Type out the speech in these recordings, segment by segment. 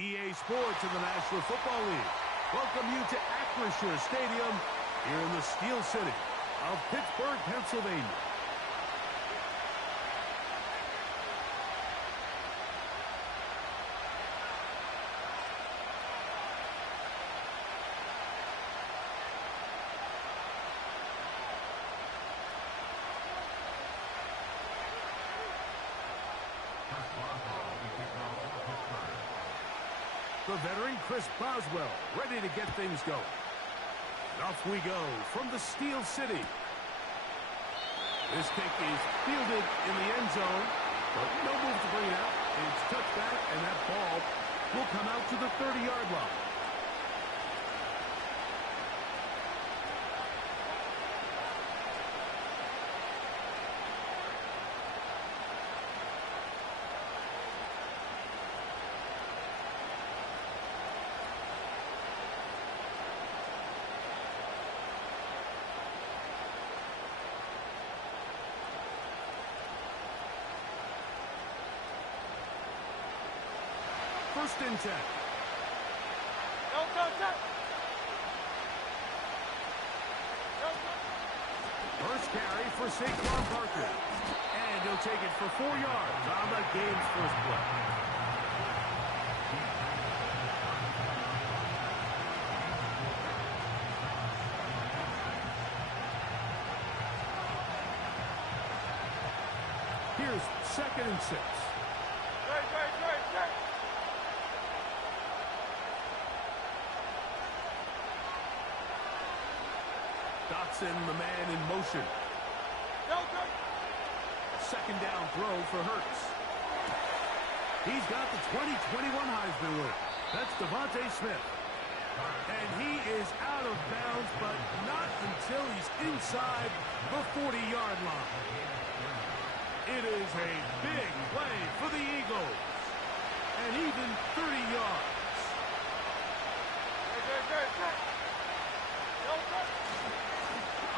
EA Sports in the National Football League welcome you to Acrisure Stadium here in the Steel City of Pittsburgh, Pennsylvania. The veteran Chris Boswell ready to get things going. Off we go from the Steel City. This kick is fielded in the end zone, but no move to bring it out. It's touched back, and that ball will come out to the 30-yard line. First and 10. First carry for Saquon Barkley. And he'll take it for 4 yards on the game's first play. Here's 2nd and 6. Dotson, the man in motion. Second down throw for Hurts. He's got the 2021 Heisman winner. That's Devontae Smith. And he is out of bounds, but not until he's inside the 40-yard line. It is a big play for the Eagles. And even 30 yards.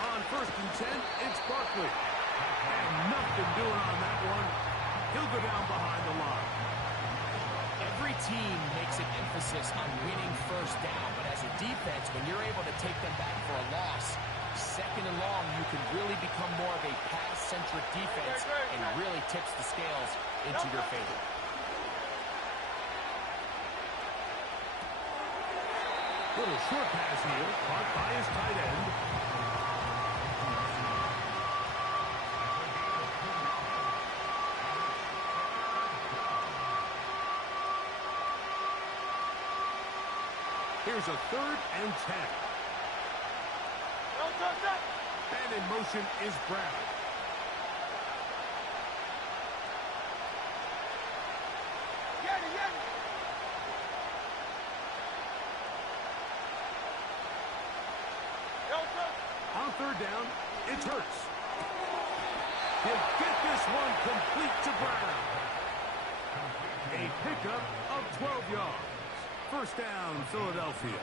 On 1st and 10, it's Barkley. And nothing doing on that one. He'll go down behind the line. Every team makes an emphasis on winning first down, but as a defense, when you're able to take them back for a loss, 2nd and long, you can really become more of a pass-centric defense and really tips the scales into your favor. Little short pass here, caught by his tight end. Here's a 3rd and 10. And in motion is Brown. On 3rd down, it's Hurts. He'll get this one complete to Brown. A pickup of 12 yards. First down, Philadelphia.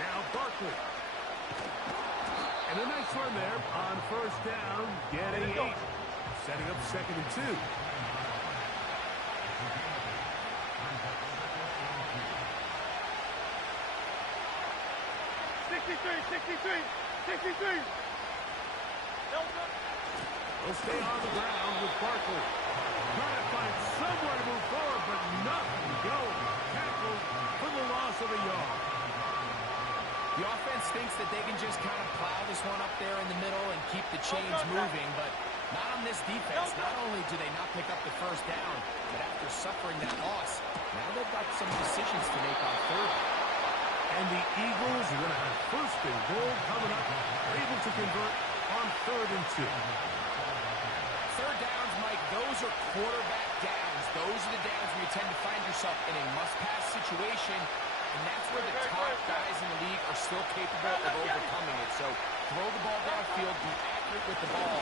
Now Barkley. And a nice run there on 1st down, getting 8. Setting up 2nd and 2. He'll stay on the ground with Barkley. Trying to find somewhere to move forward, but nothing going. Tackled for the loss of a yard. The offense thinks that they can just kind of plow this one up there in the middle and keep the chains moving, but not on this defense. Not only do they not pick up the first down, but after suffering that loss, now they've got some decisions to make on 3rd. And the Eagles are going to have 1st and goal coming up. They're able to convert on 3rd and 2. 3rd downs, Mike, those are quarterback downs. Those are the downs where you tend to find yourself in a must-pass situation, and that's where the top guys in the league are still capable of overcoming it. So throw the ball downfield, be accurate with the ball,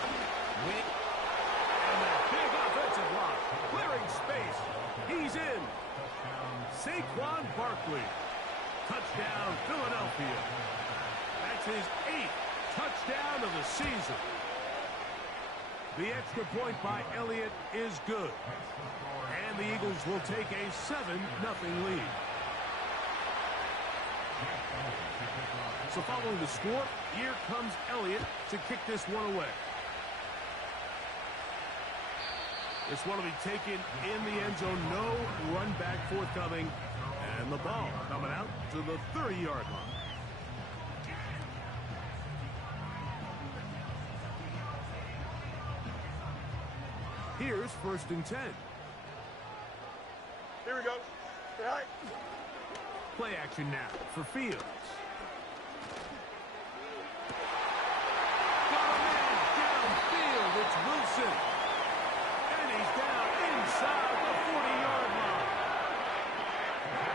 win. And that big offensive block, clearing space. He's in. Saquon Barkley. Touchdown, Philadelphia. That's his 8th touchdown of the season. The extra point by Elliott is good. And the Eagles will take a 7-0 lead. So following the score, here comes Elliott to kick this one away. This one will be taken in the end zone. No run back forthcoming. And the ball coming out to the 30-yard line. Here's 1st and 10. Here we go. All right. Play action now for Fields. Got a man downfield. It's Wilson. And he's down inside the 40-yard line.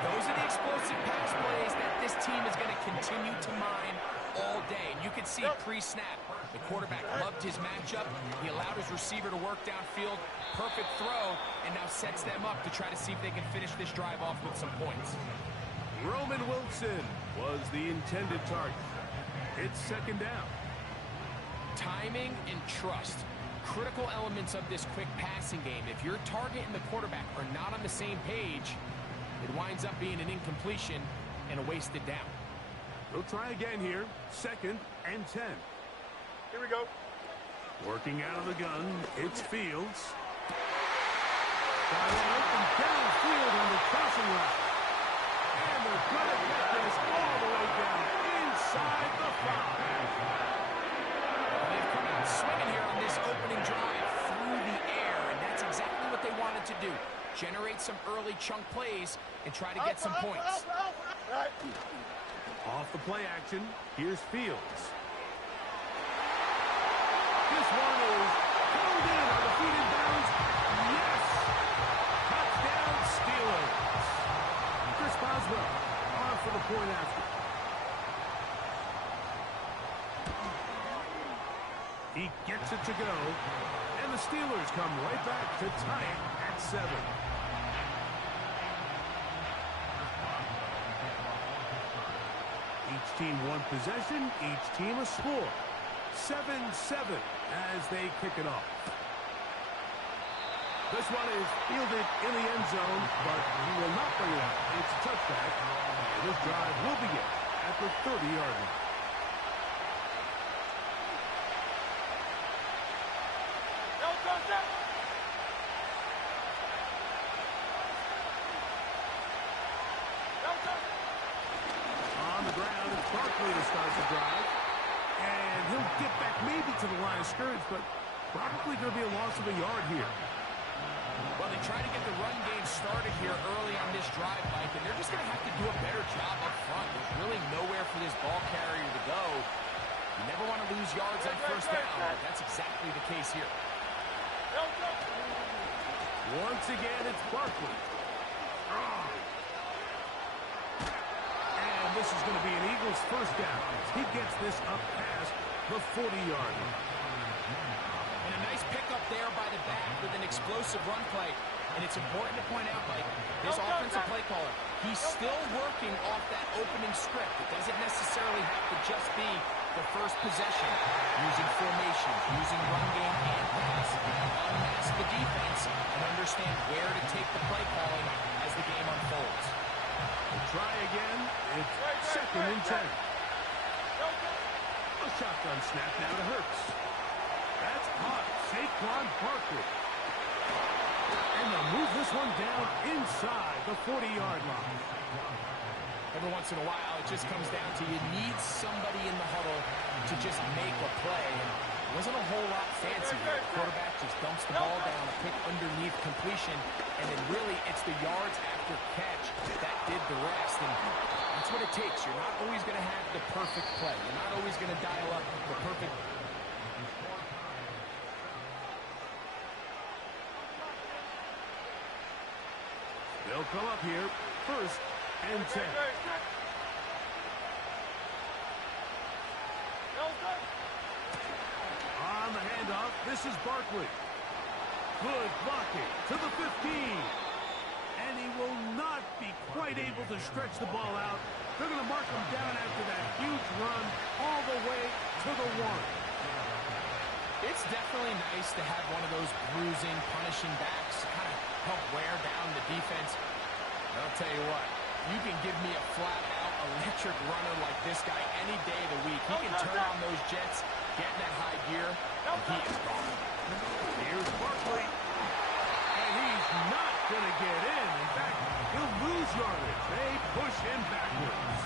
Those are the explosive pass plays that this team is going to continue to mine all day. And you can see pre-snap, the quarterback loved his matchup. He allowed his receiver to work downfield. Perfect throw, and now sets them up to try to see if they can finish this drive off with some points. Roman Wilson was the intended target. It's 2nd down. Timing and trust. Critical elements of this quick passing game. If your target and the quarterback are not on the same page, it winds up being an incompletion and a wasted down. They'll try again here. 2nd and 10. Here we go. Working out of the gun, it's Fields. Got it open downfield on the crossing route. And they're going to get this all the way down inside the 5. They've come out swinging here on this opening drive through the air, and that's exactly what they wanted to do. Generate some early chunk plays and try to get some points. Off the play action, here's Fields. This one is pulled in on the feet in bounds. Yes! Touchdown Steelers. Chris Boswell on for the point after. He gets it to go. And the Steelers come right back to tie it at 7. Each team one possession, each team a score. 7-7 as they kick it off. This one is fielded in the end zone, but he will not bring it out. It's a touchback, and this drive will begin at the 30-yard line. On the ground, it's Barkley to start the drive. And he'll get back maybe to the line of scrimmage, but probably going to be a loss of a yard here. Well, they try to get the run game started here early on this drive, Mike, and they're just going to have to do a better job up front. There's really nowhere for this ball carrier to go. You never want to lose yards on 1st down, but that's exactly the case here. Once again, it's Barkley. And this is going to be an Eagles 1st down. He gets this up past the 40-yard line. And a nice pickup there by the back with an explosive run play. And it's important to point out, Mike, this offensive play caller, he's still working off that opening script. It doesn't necessarily have to just be the first possession, using formations, using run game and pass, unmask the defense, and understand where to take the play calling as the game unfolds. We'll try again. It's 2nd and 10. A shotgun snap now to Hurts. That's caught. Saquon Barkley. And they'll move this one down inside the 40-yard line. Every once in a while, it just comes down to you need somebody in the huddle to just make a play. And it wasn't a whole lot fancy. The quarterback just dumps the ball down, a quick underneath completion, and then really it's the yards after catch that did the rest. And that's what it takes. You're not always going to have the perfect play. You're not always going to dial up the perfect. They'll come up here, 1st and 10. On the handoff, this is Barkley. Good blocking to the 15. And he will not be quite able to stretch the ball out. They're going to mark him down after that huge run all the way to the 1. It's definitely nice to have one of those bruising, punishing backs to kind of help wear down the defense. I'll tell you what, you can give me a flat-out electric runner like this guy any day of the week. He can turn on those jets, get in that high gear, and he is gone. Here's Barkley. And he's not going to get in. In fact, he'll lose yardage. They push him backwards.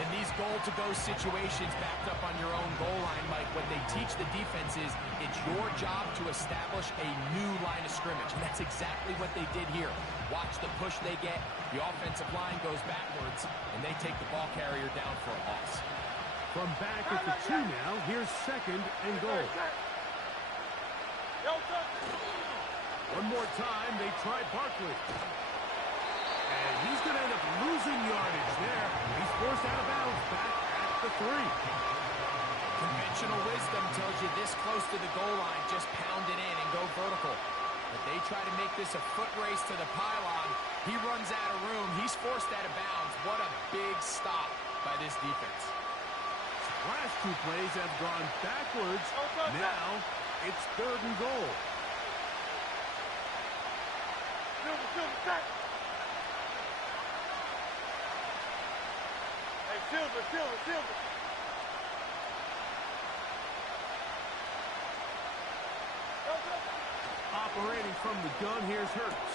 In these goal-to-go situations backed up on your own goal line, Mike, what they teach the defense is it's your job to establish a new line of scrimmage. And that's exactly what they did here. Watch the push they get. The offensive line goes backwards, and they take the ball carrier down for a loss. From back at the 2 now, here's 2nd and goal. One more time, they try Barkley. And he's going to end up losing yardage there. He's forced out of bounds back at the 3. Conventional wisdom tells you this close to the goal line, just pound it in and go vertical. But they try to make this a foot race to the pylon. He runs out of room. He's forced out of bounds. What a big stop by this defense. Last 2 plays have gone backwards. Now it's 3rd and goal. Silver. Operating from the gun, here's Hurts.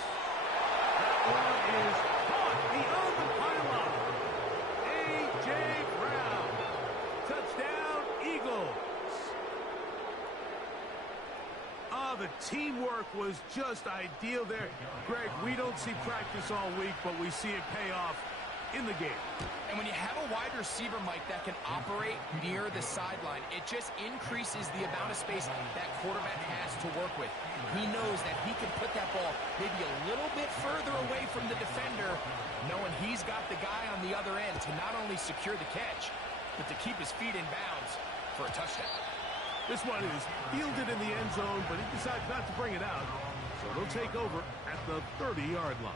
That one is caught beyond the pylon. A.J. Brown. Touchdown, Eagles. The teamwork was just ideal there. Greg, we don't see practice all week, but we see it pay off in the game. And when you have a wide receiver, Mike, that can operate near the sideline, it just increases the amount of space that quarterback has to work with. He knows that he can put that ball maybe a little bit further away from the defender, knowing he's got the guy on the other end to not only secure the catch, but to keep his feet in bounds for a touchdown. This one is fielded in the end zone, but he decides not to bring it out. So they'll take over at the 30-yard line.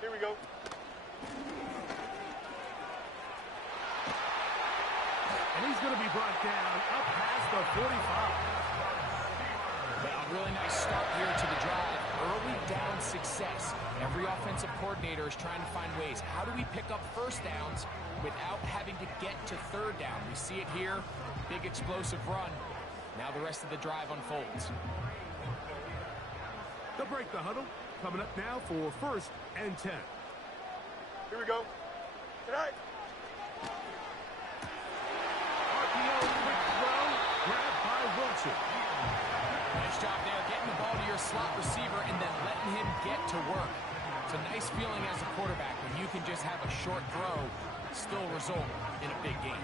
Here we go. And he's going to be brought down up past the 45. Well, really nice start here to the drive. Early down success. Every offensive coordinator is trying to find ways. How do we pick up first downs without having to get to 3rd down? We see it here. Big explosive run. Now the rest of the drive unfolds. They'll break the huddle. Coming up now for 1st and 10. Here we go. Tonight. RPO quick throw. Grabbed by Wilson. Nice job there, getting the ball to your slot receiver and then letting him get to work. It's a nice feeling as a quarterback when you can just have a short throw still result in a big game.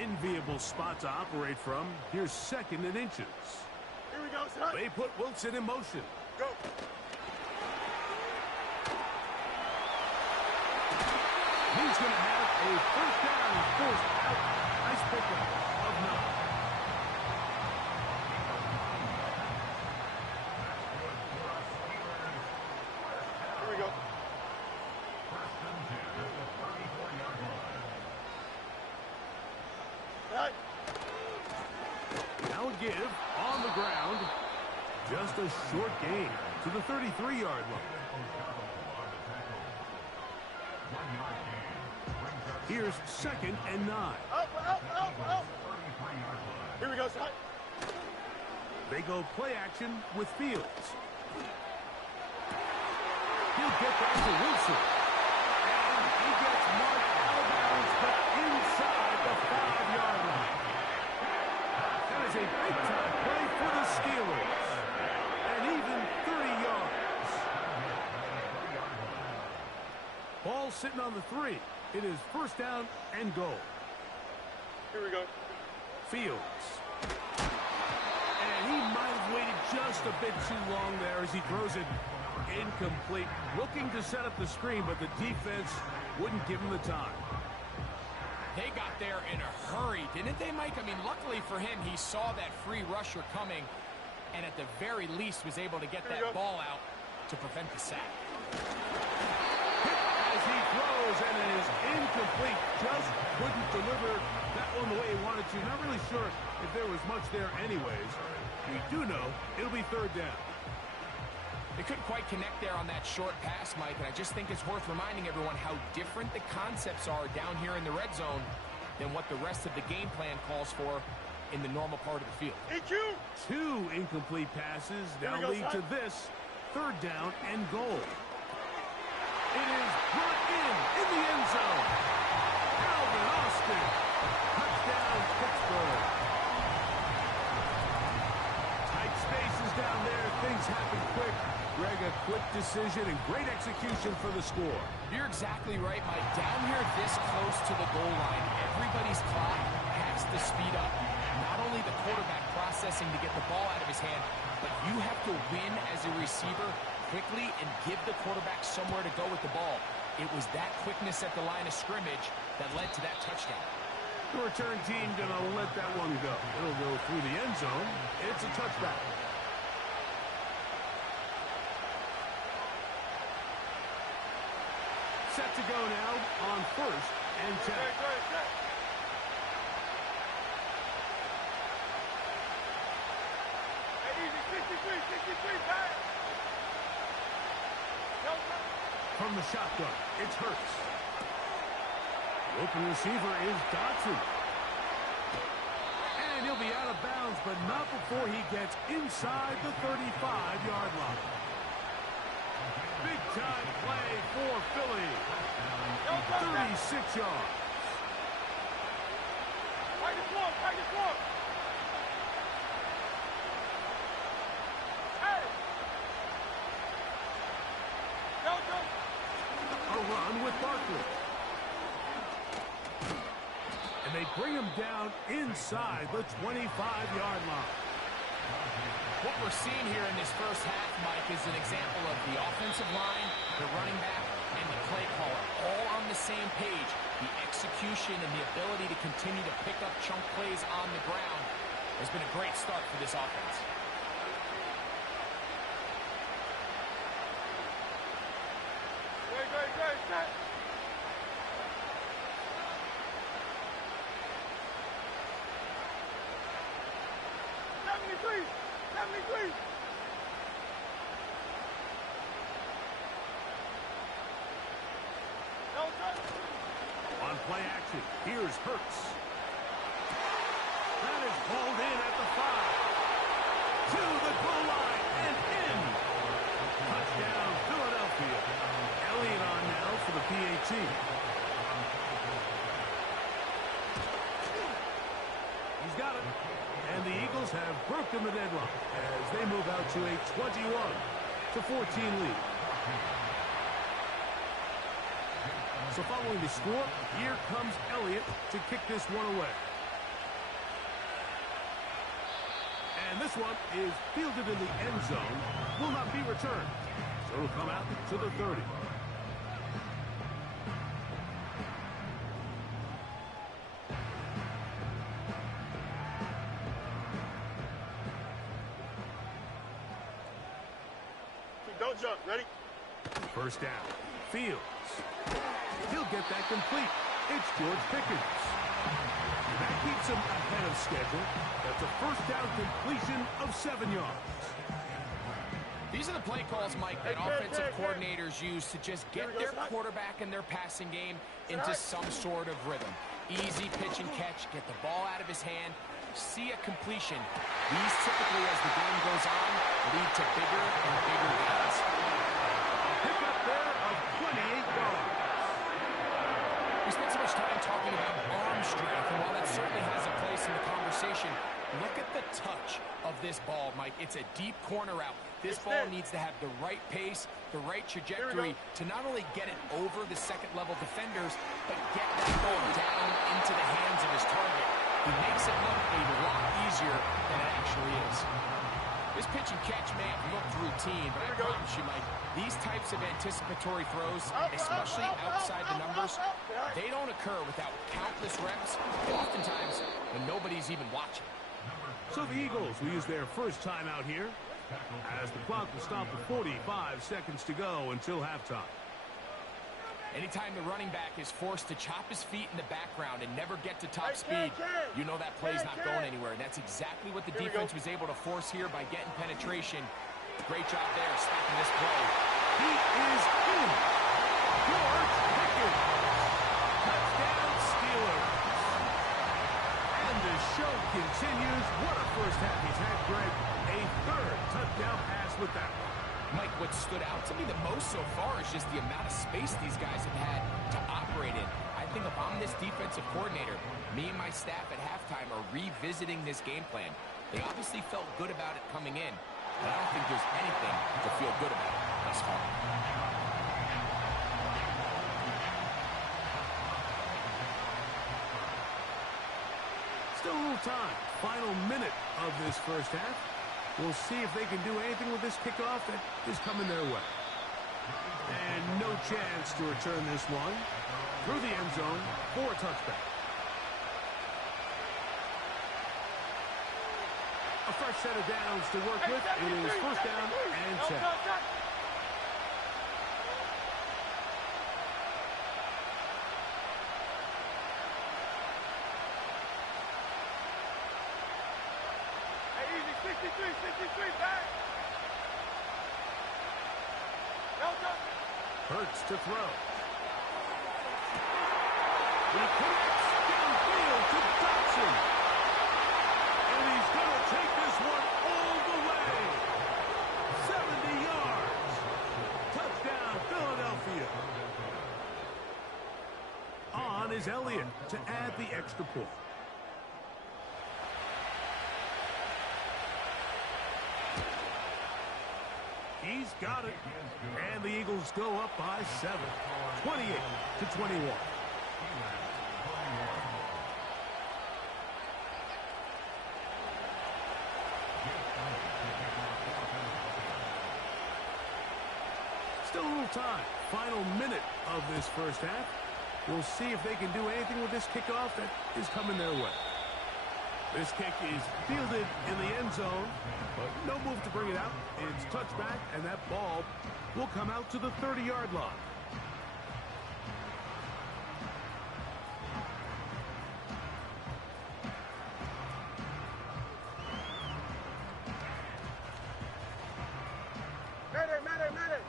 Enviable spot to operate from. Here's 2nd and inches. Here we go, son. They put Wilson in motion. Go. He's going to have a 1st down forced out. Nice pickup of 9. Here we go. Tonight. Now a give on the ground. Just a short gain to the 33-yard line. Here's 2nd and 9. Up. Here we go, son. They go play action with Fields. He'll get that to Wilson. And he gets marked out of bounds, but inside the 5-yard line. That is a big-time play for the Steelers. And even 30 yards. Ball sitting on the 3. It is 1st down and goal. Here we go. Fields. And he might have waited just a bit too long there as he throws it incomplete. Looking to set up the screen, but the defense wouldn't give him the time. They got there in a hurry, didn't they, Mike? I mean, luckily for him, he saw that free rusher coming, and at the very least was able to get that ball out to prevent the sack. As he throws, and it is incomplete. Just couldn't deliver that one the way he wanted to. Not really sure if there was much there anyways. We do know it'll be third down. They couldn't quite connect there on that short pass, Mike, and I just think it's worth reminding everyone how different the concepts are down here in the red zone than what the rest of the game plan calls for in the normal part of the field. Two incomplete passes now lead to this third down and goal. It is brought in the end zone. Alvin Austin. Touchdown, Pittsburgh. Tight spaces down there. Things happen quick. Greg, a quick decision and great execution for the score. You're exactly right, Mike. Down here this close to the goal line, everybody's clock has to speed up. Not only the quarterback processing to get the ball out of his hand, but you have to win as a receiver quickly and give the quarterback somewhere to go with the ball. It was that quickness at the line of scrimmage that led to that touchdown. The return team going to let that one go. It'll go through the end zone. It's a touchback. Set to go now on 1st and 10. From the shotgun, it's Hurts. The open receiver is Dotson. And he'll be out of bounds, but not before he gets inside the 35-yard line. Big-time play for Philly. 36 yards. A run with Barkley. And they bring him down inside the 25-yard line. What we're seeing here in this first half, Mike, is an example of the offensive line, the running back, and the play caller all on the same page. The execution and the ability to continue to pick up chunk plays on the ground has been a great start for this offense. Great. 73. On play action, here's Hurts. That is hauled in at the 5. To the goal line and in. Touchdown, Philadelphia. Elliott on now for the PAT. He's got it. And the Eagles have broken the deadlock as they move out to a 21-14 lead. So following the score, here comes Elliott to kick this one away. And this one is fielded in the end zone, will not be returned. So it'll come out to the 30. Don't jump. Ready? First down. Fields. He'll get that complete. It's George Pickens. That keeps him ahead of schedule. That's a first down completion of 7 yards. These are the play calls, Mike, that offensive coordinators use to just get their quarterback and their passing game into some sort of rhythm. Easy pitch and catch, get the ball out of his hand, see a completion. These typically, as the game goes on, lead to bigger and bigger gains. A pickup there of 28 yards. We spent so much time talking about arm strength, and while that certainly has a place in the conversation, look at the touch of this ball, Mike. It's a deep corner out. This ball needs to have the right pace, the right trajectory to not only get it over the second-level defenders, but get that ball down into the hands of his target. He makes it look a lot easier than it actually is. This pitch and catch may have looked routine, but I promise you, Mike, these types of anticipatory throws, especially outside the numbers, they don't occur without countless reps, oftentimes when nobody's even watching. So the Eagles will use their first timeout here, as the clock will stop with 45 seconds to go until halftime. Anytime the running back is forced to chop his feet in the background and never get to top speed, you know that play's not going anywhere. And that's exactly what the defense was able to force here by getting penetration. Great job there, stopping this play. He is in. George Pickens. Touchdown Steelers. And the show continues. What a first half he's had, Greg. A third touchdown pass with that one. Mike, what stood out to me the most so far is just the amount of space these guys have had to operate in. I think if I'm this defensive coordinator, me and my staff at halftime are revisiting this game plan. They obviously felt good about it coming in, but I don't think there's anything to feel good about thus far. Still a little time. Final minute of this first half. We'll see if they can do anything with this kickoff that is coming their way. And no chance to return this one through the end zone for a touchback. A fresh set of downs to work with. It is first down and 10. Hurts to throw. He connects downfield to Dodson. And he's going to take this one all the way. 70 yards. Touchdown, Philadelphia. On is Elliott to add the extra point. He's got it. And the Eagles go up by 7. 28-21. Still a little time. Final minute of this first half. We'll see if they can do anything with this kickoff that is coming their way. This kick is fielded in the end zone, but no move to bring it out. It's touchback, and that ball will come out to the 30-yard line. Madden.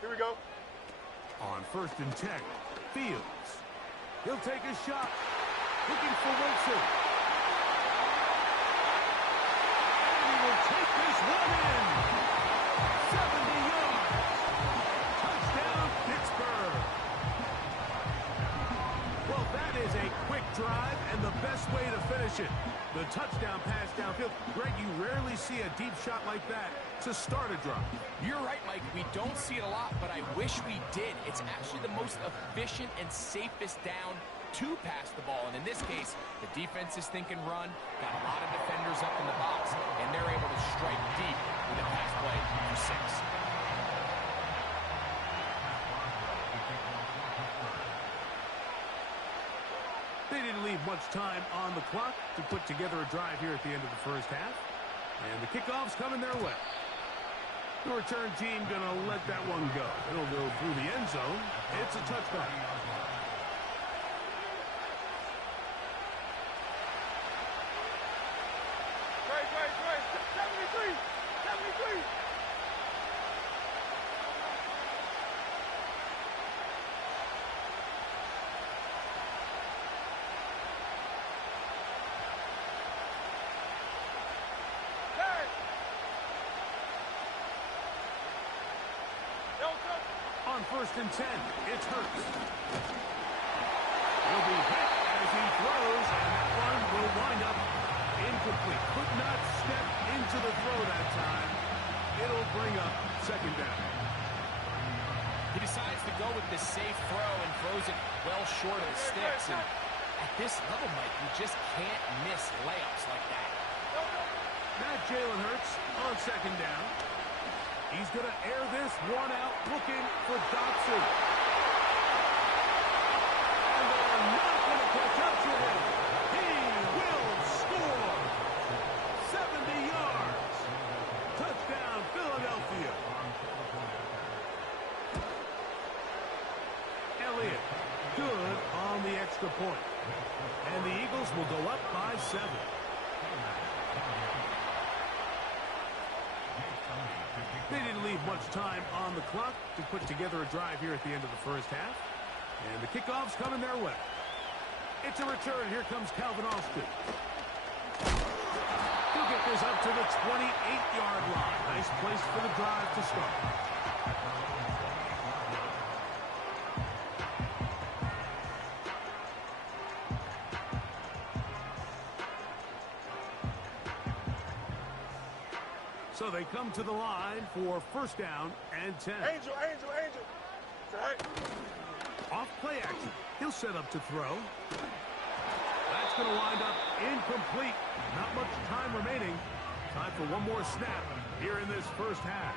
Here we go. On 1st and 10, Fields. He'll take a shot. Looking for Wilson. And he will take this one in. 70 yards. Touchdown, Pittsburgh. Well, that is a quick drive and the best way to finish it. The touchdown pass downfield. Greg, you rarely see a deep shot like that to start a drive. You're right, Mike. We don't see it a lot, but I wish we did. It's actually the most efficient and safest down to pass the ball. And in this case, the defense is thinking run, got a lot of defenders up in the box, and they're able to strike deep with a pass play for 6. They didn't leave much time on the clock to put together a drive here at the end of the first half. And the kickoff's coming their way. The return team going to let that one go. It'll go through the end zone. It's a touchback. Right. 73. On 1st and 10, it's Hurts. He'll be hit as he throws, and that one will wind up incomplete. Could not step into the throw that time. It'll bring up 2nd down. He decides to go with the safe throw and throws it well short of the sticks. And at this level, Mike, you just can't miss layups like that. Not Jalen Hurts on second down. He's going to air this one out, looking for Dotson. And they're not going to catch up to him. He will score. 70 yards. Touchdown, Philadelphia. Elliott, good on the extra point. And the Eagles will go up by 7. They didn't leave much time on the clock to put together a drive here at the end of the first half. And the kickoff's coming their way. It's a return. Here comes Calvin Austin. He'll get this up to the 28-yard line. Nice place for the drive to start. So they come to the line for first down and 10. Angel, Angel, Angel. Right. Off play action. He'll set up to throw. That's going to wind up incomplete. Not much time remaining. Time for one more snap here in this first half.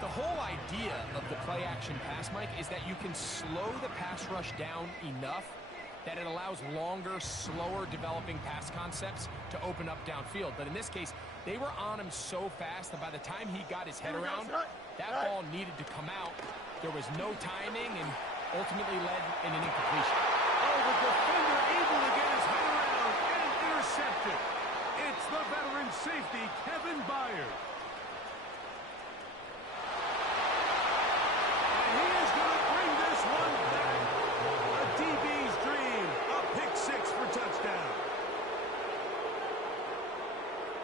The whole idea of the play action pass, Mike, is that you can slow the pass rush down enough that it allows longer, slower developing pass concepts to open up downfield. But in this case, they were on him so fast that by the time he got his head around, that ball needed to come out. There was no timing and ultimately led in an incompletion. Oh, the defender able to get his head around and intercepted. It's the veteran safety, Kevin Byard. And he is going to bring this one back. A DB's dream. A pick 6 for touchdown.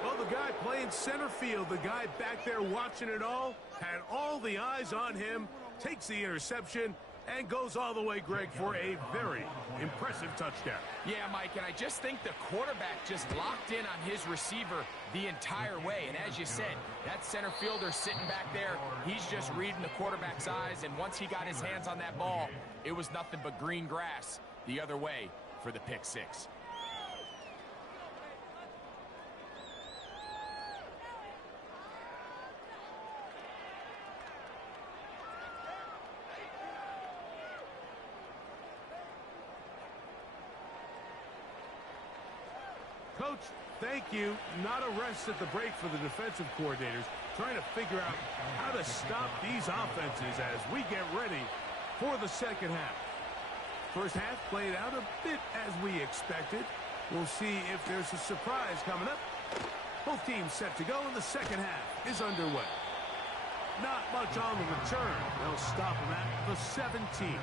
Well, the guy playing center field, the guy back there watching it all, had all the eyes on him, takes the interception, and goes all the way, Greg, for a very impressive touchdown. Yeah, Mike, and I just think the quarterback just locked in on his receiver the entire way. And as you said, that center fielder sitting back there, he's just reading the quarterback's eyes. And once he got his hands on that ball, it was nothing but green grass the other way for the pick 6. Coach, thank you. Not a rest at the break for the defensive coordinators, trying to figure out how to stop these offenses as we get ready for the second half. First half played out a bit as we expected. We'll see if there's a surprise coming up. Both teams set to go, and the second half is underway. Not much on the return. They'll stop them at the 17.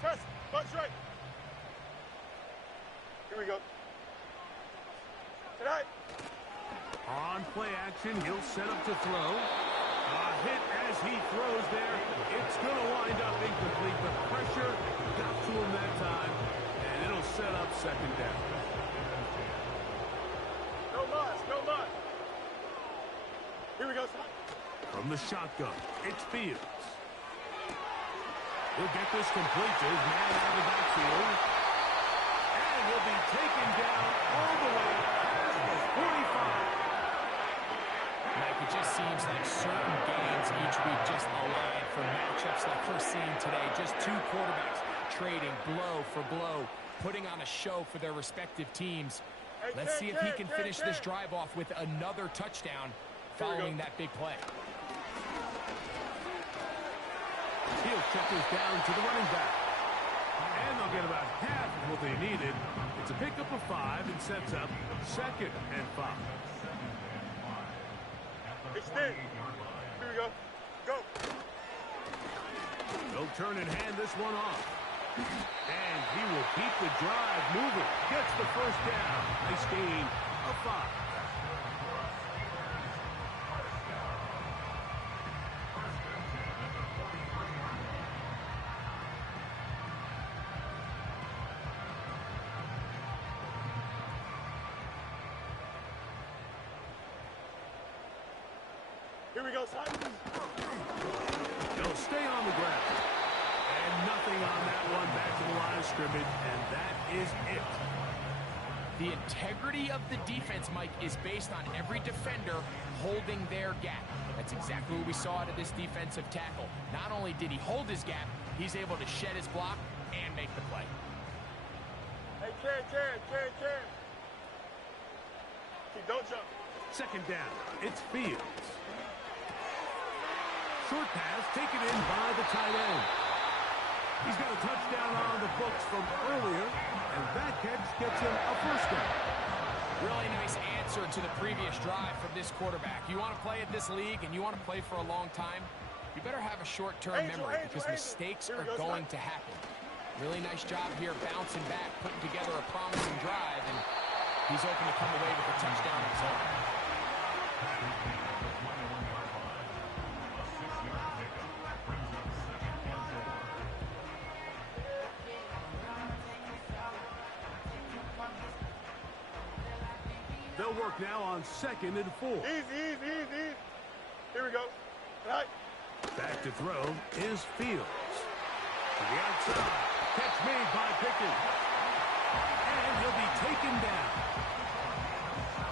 Press. Bunch right. Here we go. Tonight. On play action, he'll set up to throw. A hit as he throws there. It's going to wind up incomplete. The pressure got to him that time, and it'll set up second down. No mud, no mud. Here we go, son. From the shotgun, it's Fields. He'll get this complete to his man out of the backfield. And he'll be taken down all the way past the 45. Mike, it just seems like certain games each week just align for matchups like we're seeing today. Just two quarterbacks trading blow for blow, putting on a show for their respective teams. Let's see if he can finish this drive off with another touchdown following that big play. He'll check this down to the running back. And they'll get about half of what they needed. It's a pickup of 5 and sets up second and 5. Extend. Here we go. Go. They'll turn and hand this one off. And he will keep the drive moving. Gets the first down. Nice gain of 5. Here we go, son. They'll stay on the ground. And nothing on that one back to the line of scrimmage, and that is it. The integrity of the defense, Mike, is based on every defender holding their gap. That's exactly what we saw out of this defensive tackle. Not only did he hold his gap, he's able to shed his block and make the play. Hey, Karen. Don't jump. Second down, it's Fields. Short pass taken in by the tight end. He's got a touchdown on the books from earlier, and that catch gets him a first down. Really nice answer to the previous drive from this quarterback. You want to play at this league and you want to play for a long time, you better have a short-term memory because mistakes are going to happen. Really nice job here bouncing back, putting together a promising drive, and he's open to come away with a touchdown of his own. They'll work now on 2nd and 4. Easy. Here we go. Right. Back to throw is Fields. To the outside. Catch made by Pickens. And he'll be taken down.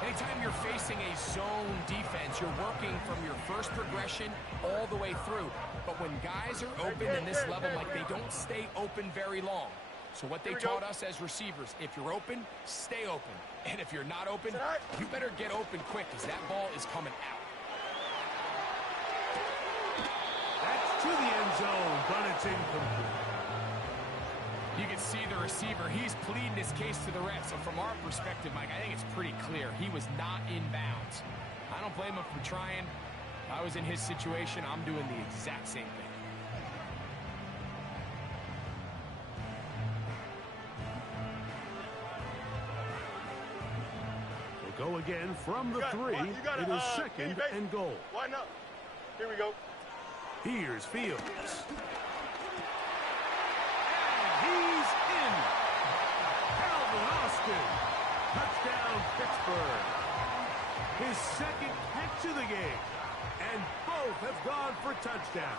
Anytime you're facing a zone defense, you're working from your first progression all the way through. But when guys are open in this level, like, they don't stay open very long. So what they taught us as receivers, if you're open, stay open. And if you're not open, you better get open quick because that ball is coming out. That's to the end zone, but it's incomplete. You can see the receiver. He's pleading his case to the ref. So from our perspective, Mike, I think it's pretty clear. He was not in bounds. I don't blame him for trying. If I was in his situation, I'm doing the exact same thing. Go again from the 3. It is 2nd and goal. Why not? Here we go. Here's Fields. And he's in. Calvin Austin. Touchdown, Pittsburgh. His 2nd catch of the game. And both have gone for touchdowns.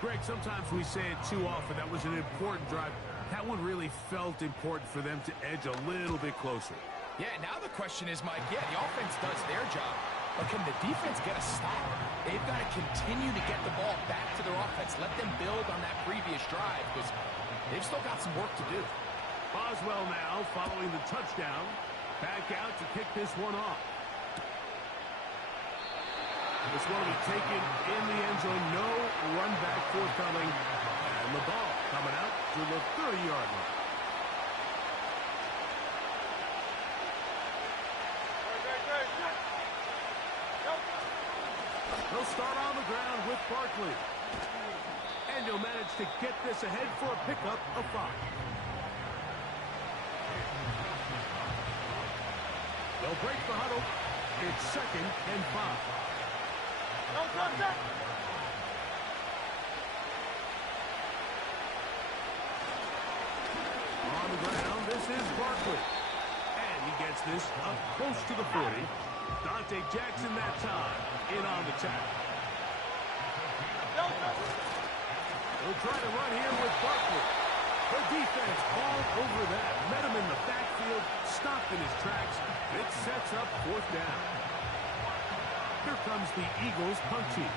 Greg, sometimes we say it too often. That was an important drive. That one really felt important for them to edge a little bit closer. Yeah, now the question is, Mike, the offense does their job, but can the defense get a stop? They've got to continue to get the ball back to their offense. Let them build on that previous drive because they've still got some work to do. Boswell now following the touchdown. Back out to kick this one off. This one will be taken in the end zone. No run back forthcoming. And the ball coming out to the 30-yard line. They'll start on the ground with Barkley. And he'll manage to get this ahead for a pickup of 5. They'll break the huddle. It's 2nd and 5. On the ground, this is Barkley. And he gets this up close to the 40. Dante Jackson that time in on the tackle. We'll try to run here with Barkley. The defense all over that. Met him in the backfield, stopped in his tracks. It sets up 4th down. Here comes the Eagles punt team.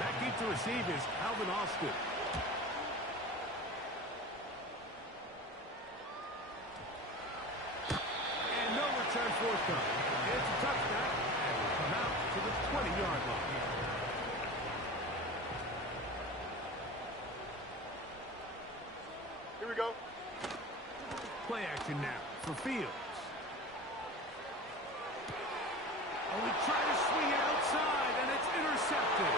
Back in to receive is Calvin Austin. And no return forthcoming. It's a touchback, and we come out to the 20-yard line. Here we go. Play action now for Fields. And we try to swing it outside, and it's intercepted.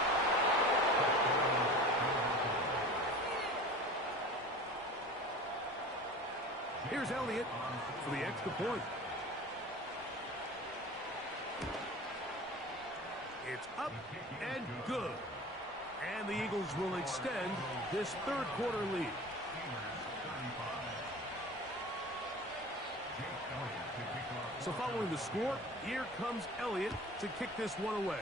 Here's Elliott for the extra point. It's up and good. And the Eagles will extend this 3rd quarter lead. So following the score, here comes Elliott to kick this one away.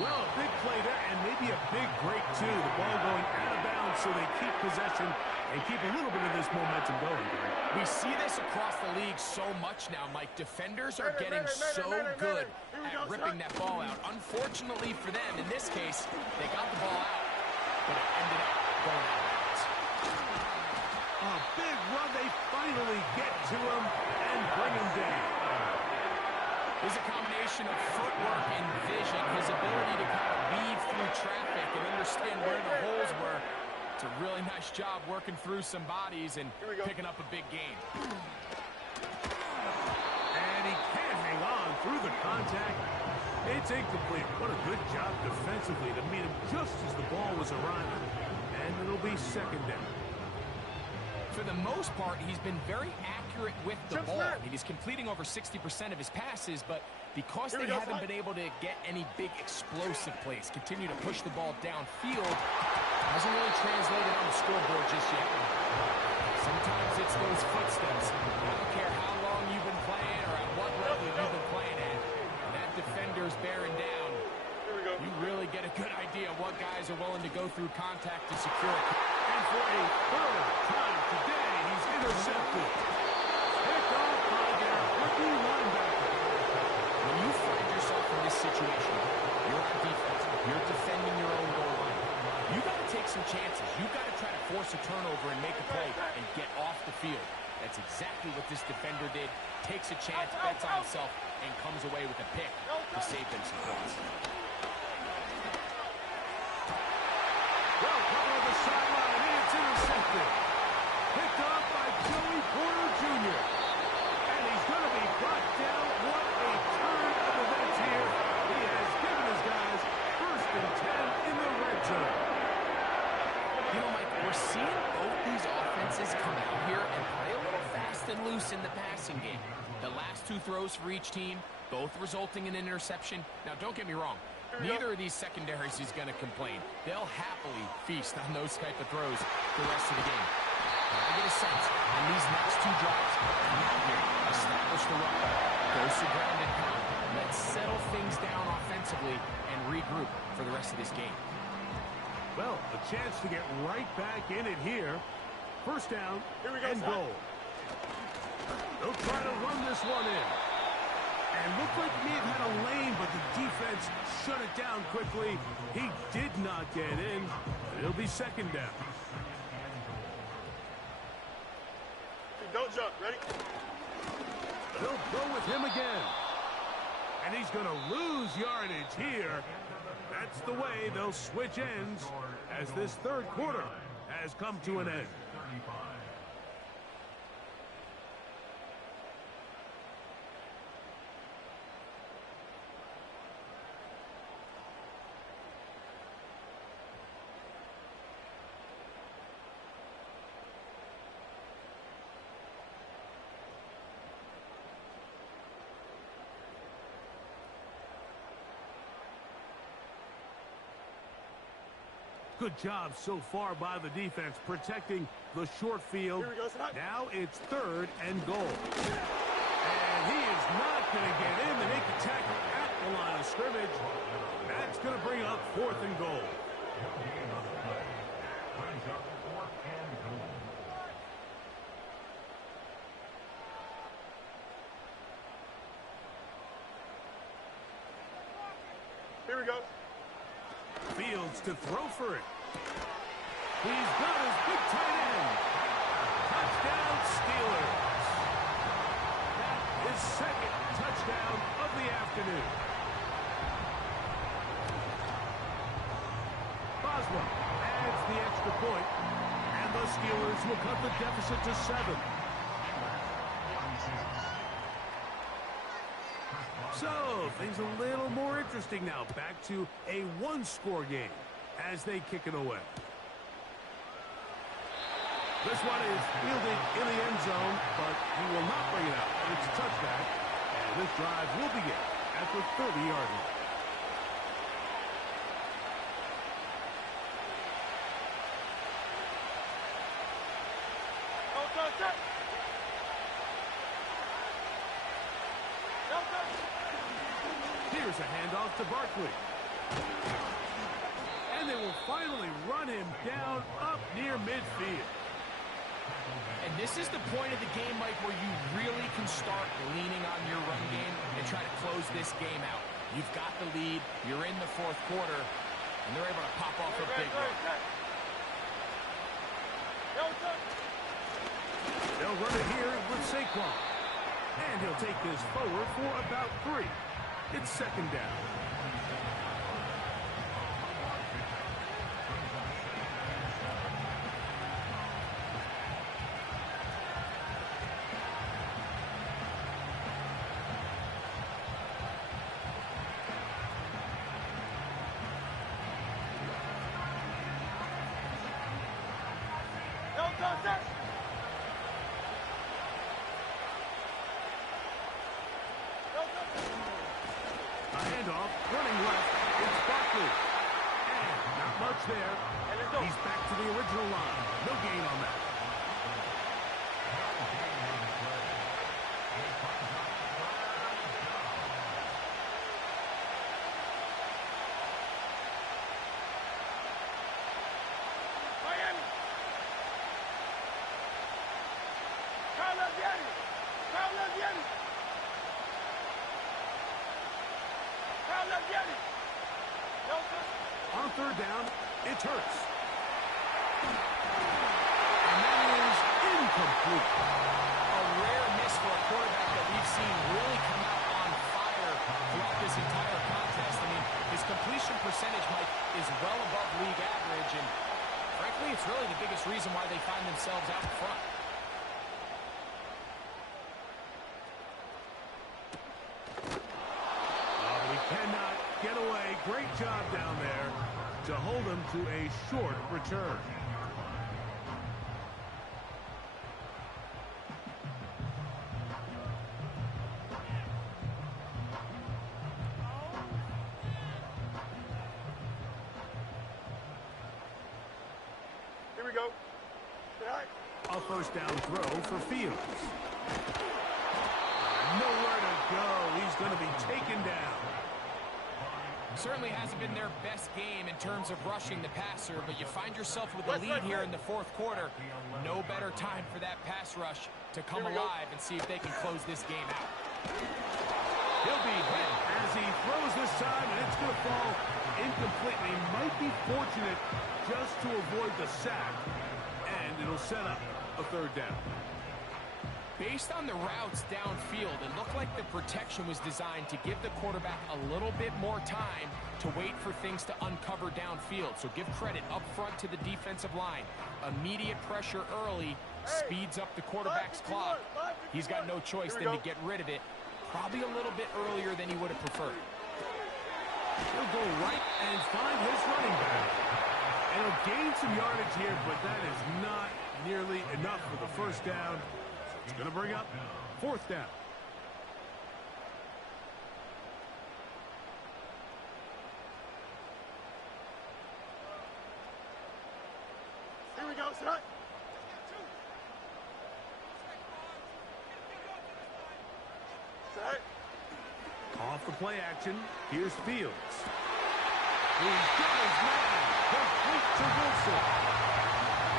Well, a big play there, and maybe a big break, too. The ball going out of bounds so they keep possession and keep a little bit of this momentum going. We see this across the league so much now, Mike. Defenders are getting so good at ripping that ball out. Unfortunately for them, in this case, they got the ball out, but it ended up going out of bounds. A big run. They finally get to him and bring him down. There's a combination of footwork and vision, his ability to kind of weave through traffic and understand where the holes were. It's a really nice job working through some bodies and picking up a big gain. And he can't hang on through the contact. It's incomplete. What a good job defensively to meet him just as the ball was arriving. And it'll be second down. For the most part, he's been very accurate with the ball. He's completing over 60% of his passes, but because they haven't been able to get any big explosive plays, continue to push the ball downfield, hasn't really translated on the scoreboard just yet. Sometimes it's those footsteps. I don't care how long you've been playing or at what level you've been playing at. When that defender's bearing down, you really get a good idea of what guys are willing to go through contact to secure it. And for a third time today, he's intercepted. Picked off by their rookie linebacker. When you find yourself in this situation, you're on defense, you're defending your own goal line. You got to take some chances. You got to try to force a turnover and make a play and get off the field. That's exactly what this defender did. Takes a chance, bets on himself, and comes away with a pick to save them some points. Well, coming to the sideline, it's intercepted. Picked off by Joey Porter Jr. And he's going to be brought down. What a turn of events here. He has given his guys 1st and 10 in the red zone. You know, Mike, we're seeing both these offenses come out here and play a little fast and loose in the passing game. The last 2 throws for each team, both resulting in an interception. Now, don't get me wrong. Neither of these secondaries is going to complain. They'll happily feast on those type of throws the rest of the game. But I get a sense on these next 2 drives, come out here, establish the run, go some ground and pound. Let's settle things down offensively and regroup for the rest of this game. Well, a chance to get right back in it here. 1st down and goal. They'll try to run this one in. And looked like he may have had a lane, but the defense shut it down quickly. He did not get in. It'll be 2nd down. Don't jump. Ready? They'll go with him again. And he's going to lose yardage here. That's the way they'll switch ends as this 3rd quarter has come to an end. Good job so far by the defense protecting the short field. Now it's 3rd and goal. And he is not going to get in to make the tackle at the line of scrimmage. That's going to bring up 4th and goal. Here we go. Fields to throw for it. He's got his big tight end. Touchdown Steelers. That is 2nd touchdown of the afternoon. Boswell adds the extra point, and the Steelers will cut the deficit to 7. So, things a little more interesting now. Back to a 1-score game as they kick it away. This one is fielded in the end zone, but he will not bring it out. It's a touchback, and this drive will begin at the 30-yard line. Here's a handoff to Barkley. And And they will finally run him down up near midfield. And this is the point of the game, Mike, where you really can start leaning on your run game and try to close this game out. You've got the lead, you're in the fourth quarter, and they're able to pop off a big run. They'll run it here with Saquon. And he'll take this forward for about 3. It's second down. A handoff, running left, it's Barkley. And not much there. He's back to the original line. No gain on that. Miami. On third down, it's Hurts. And that is incomplete. A rare miss for a quarterback that we've seen really come out on fire throughout this entire contest. I mean, his completion percentage, Mike, is well above league average, and frankly, it's really the biggest reason why they find themselves out front. But he cannot get away. Great job down there to hold him to a short return. Here we go. A first down throw for Fields. Nowhere to go. He's going to be taken down. Certainly hasn't been their best game in terms of rushing the passer, but you find yourself with a lead here in the fourth quarter. No better time for that pass rush to come alive and see if they can close this game out. He'll be hit as he throws this time, and it's going to fall incompletely. Might be fortunate just to avoid the sack, and it'll set up a third down. Based on the routes downfield, it looked like the protection was designed to give the quarterback a little bit more time to wait for things to uncover downfield. So give credit up front to the defensive line. Immediate pressure early speeds up the quarterback's clock. He's got no choice than to get rid of it, probably a little bit earlier than he would have preferred. He'll go right and find his running back. And he'll gain some yardage here, but that is not nearly enough for the first down. It's going to bring up fourth down. Here we go, son. Set. Off the play action, here's Fields. He's got his man, complete to Wilson.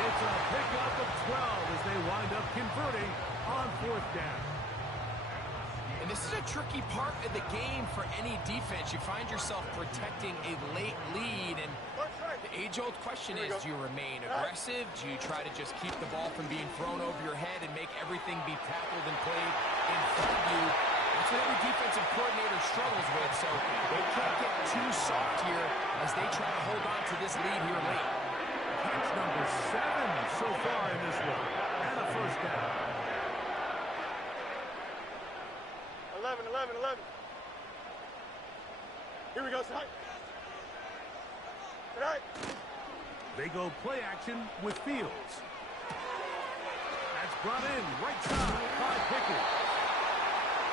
It's a pickup of 12 as they wind up converting on fourth down. And this is a tricky part of the game for any defense. You find yourself protecting a late lead, and the age-old question is, do you remain aggressive? Do you try to just keep the ball from being thrown over your head and make everything be tackled and played in front of you? That's what every defensive coordinator struggles with, so they can't get too soft here as they try to hold on to this lead here late. Catch number 7 so far in this one, and a first down. 11. Here we go, son. Tonight. They go play action with Fields. That's brought in right side by Pickett.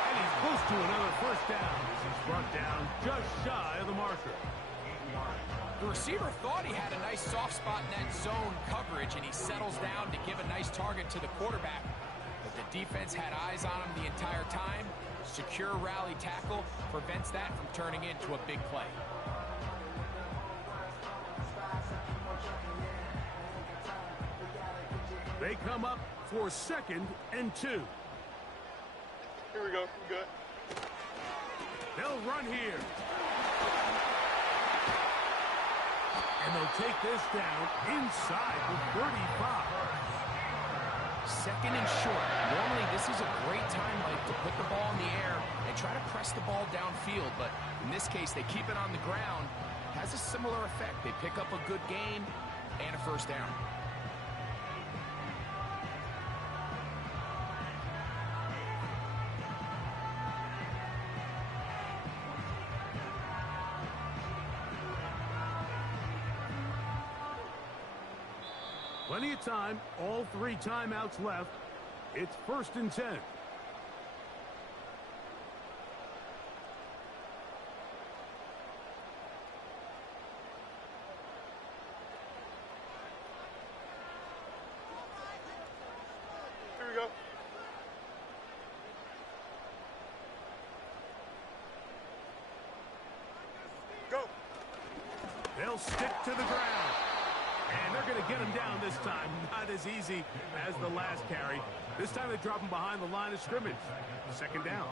And he's close to another first down as he's brought down just shy of the marker. The receiver thought he had a nice soft spot in that zone coverage, and he settles down to give a nice target to the quarterback. But the defense had eyes on him the entire time. Secure rally tackle prevents that from turning into a big play. They come up for 2nd and 2. Here we go. We're good. They'll run here. And they'll take this down inside the 35. 2nd and short. Normally, this is a great time, Mike, to put the ball in the air and try to press the ball downfield. But in this case, they keep it on the ground. Has a similar effect. They pick up a good gain and a 1st down. Plenty of time, all 3 timeouts left. It's 1st and 10. Here we go. Go. They'll stick to the ground. And they're going to get him down this time. Not as easy as the last carry. This time they drop him behind the line of scrimmage. 2nd down.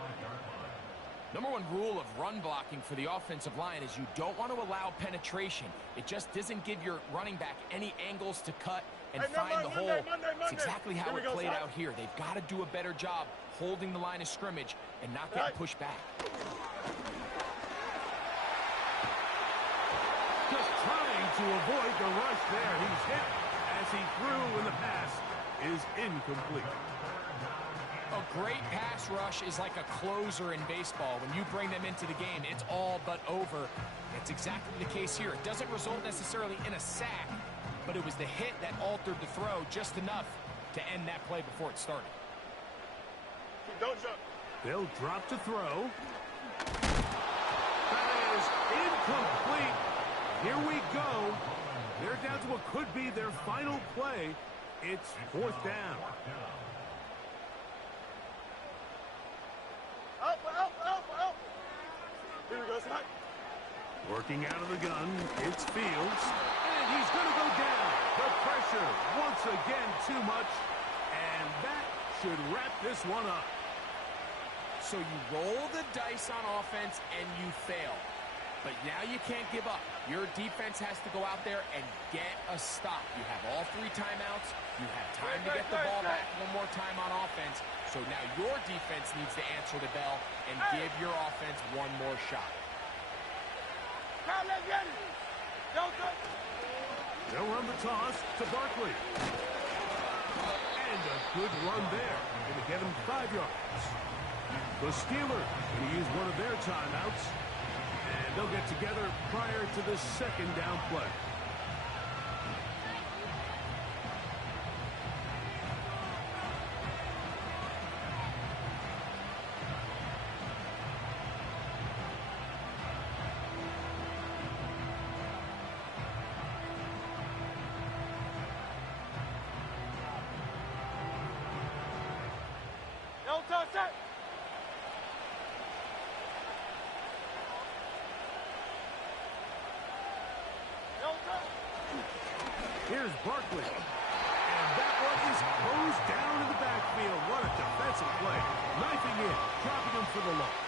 Number 1 rule of run blocking for the offensive line is you don't want to allow penetration. It just doesn't give your running back any angles to cut and find the hole. It's exactly how it played out here. They've got to do a better job holding the line of scrimmage and not getting pushed back. Just trying to avoid the rush there. He's hit as he threw, and the pass is incomplete. A great pass rush is like a closer in baseball. When you bring them into the game, it's all but over. That's exactly the case here. It doesn't result necessarily in a sack, but it was the hit that altered the throw just enough to end that play before it started. Don't jump. They'll drop to throw. That is incomplete. Here we go. They're down to what could be their final play. It's 4th down. Help. Here we go, Scott. Working out of the gun, it's Fields. And he's going to go down. The pressure, once again, too much. And that should wrap this one up. So you roll the dice on offense and you fail. But now you can't give up. Your defense has to go out there and get a stop. You have all 3 timeouts. You have time to get the ball back one more time on offense. So now your defense needs to answer the bell and give your offense one more shot. They'll run the toss to Barkley. And a good run there. Going to get him 5 yards. The Steelers going to use one of their timeouts. And they'll get together prior to the 2nd down play. Don't touch it. Here's Barkley. And that one is closed down in the backfield. What a defensive play. Knifing in, dropping him for the loss.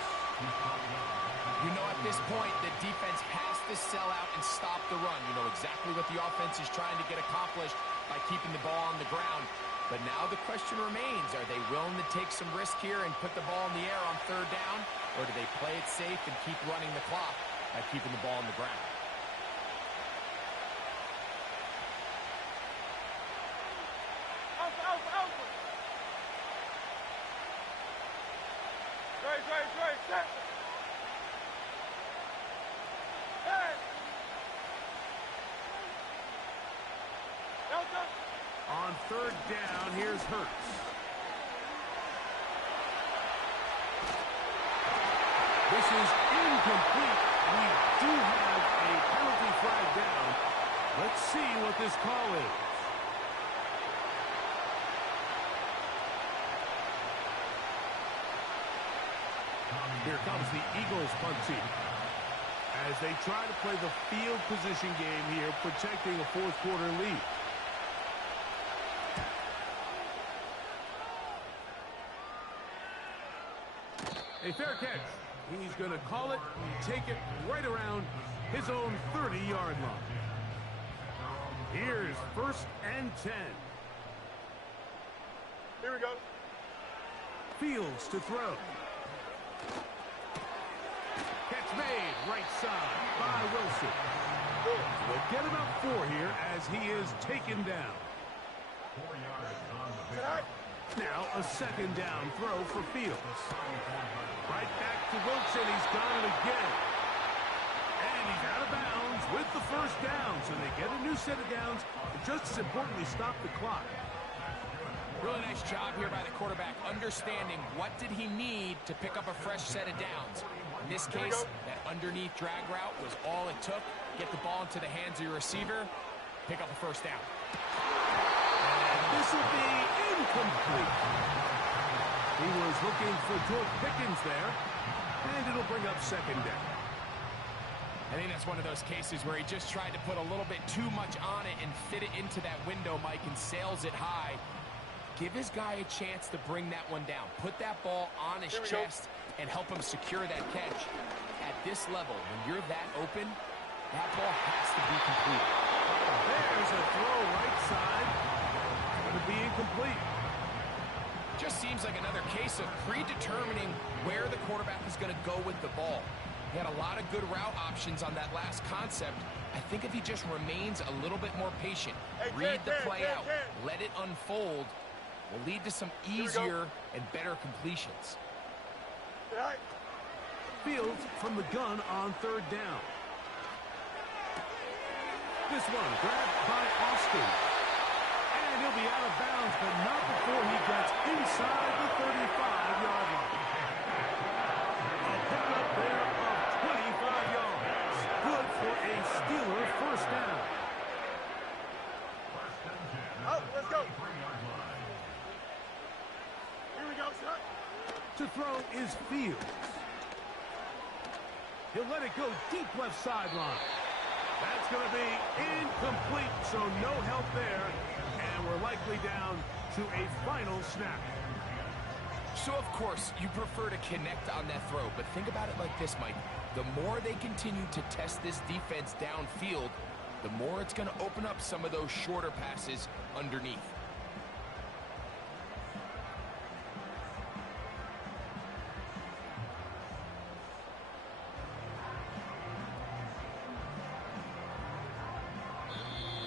You know, at this point, the defense has to sell out and stop the run. You know exactly what the offense is trying to get accomplished by keeping the ball on the ground. But now the question remains, are they willing to take some risk here and put the ball in the air on 3rd down? Or do they play it safe and keep running the clock by keeping the ball on the ground? Right, set. Hey! Delta! On 3rd down, here's Hurts. This is incomplete. We do have a penalty flag down. Let's see what this call is. Here comes the Eagles punt team as they try to play the field position game here, protecting a 4th quarter lead. A fair catch. He's going to call it and take it right around his own 30-yard line. Here's 1st and 10. Here we go. Fields to throw. Catch made, right side by Wilson. We'll get about 4 here as he is taken down. Now a 2nd down throw for Fields. Right back to Wilson. He's got it again. And he's out of bounds with the 1st down. So they get a new set of downs. But just as importantly, stop the clock. Really nice job here by the quarterback, understanding what did he need to pick up a fresh set of downs. In this case, that underneath drag route was all it took. Get the ball into the hands of your receiver, pick up a 1st down. And this will be incomplete. He was looking for George Pickens there, and it'll bring up 2nd down. I think that's one of those cases where he just tried to put a little bit too much on it and fit it into that window, Mike, and sails it high. Give his guy a chance to bring that one down. Put that ball on his chest and help him secure that catch. At this level, when you're that open, that ball has to be complete. There's a throw right side. Going to be incomplete. Just seems like another case of predetermining where the quarterback is going to go with the ball. He had a lot of good route options on that last concept. I think if he just remains a little bit more patient, read the play out, let it unfold, will lead to some easier and better completions. Fields from the gun on 3rd down. This one grabbed by Austin. And he'll be out of bounds, but not before he gets inside the 35-yard line. A pickup there of 25 yards. Good for a Steeler 1st down. Oh, let's go. Here we go, son. To throw is Fields. He'll let it go deep left sideline. That's going to be incomplete, so no help there. And we're likely down to a final snap. So, of course, you prefer to connect on that throw, but think about it like this, Mike. The more they continue to test this defense downfield, the more it's going to open up some of those shorter passes underneath.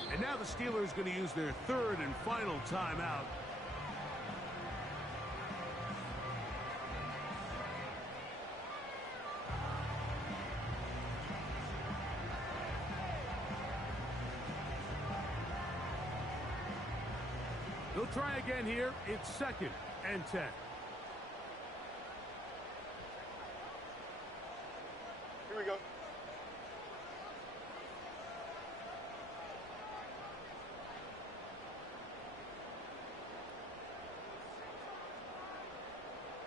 And now the Steelers going to use their 3rd and final timeout. They'll try again here. It's 2nd and 10. Here we go.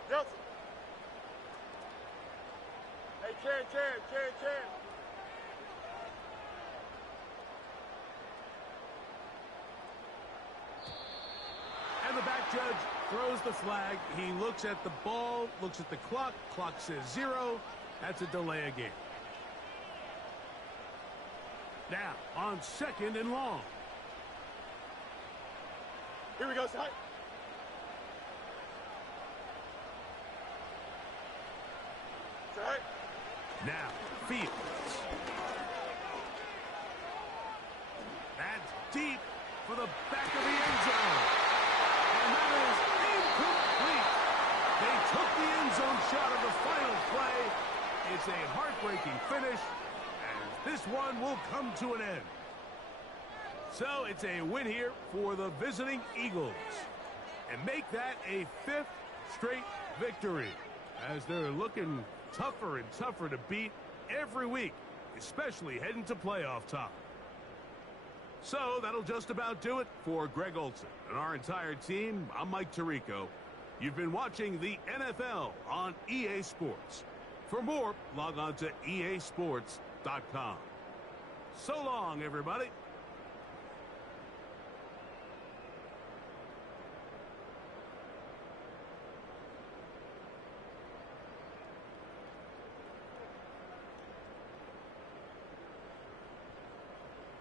Nelson. Hey, Chan. And the back judge throws the flag. He looks at the ball, looks at the clock. Clock says 0. That's a delay of game. Now, on 2nd and long. Here we go, son. Now, Fields. That's deep for the back of the end zone. And that is incomplete. They took the end zone shot of the final play. It's a heartbreaking finish, and this one will come to an end. So it's a win here for the visiting Eagles. And make that a 5th straight victory, as they're looking tougher and tougher to beat every week, especially heading to playoff time. So that'll just about do it for Greg Olson and our entire team. I'm Mike Tirico. You've been watching the NFL on EA Sports. For more, log on to easports.com. So long, everybody.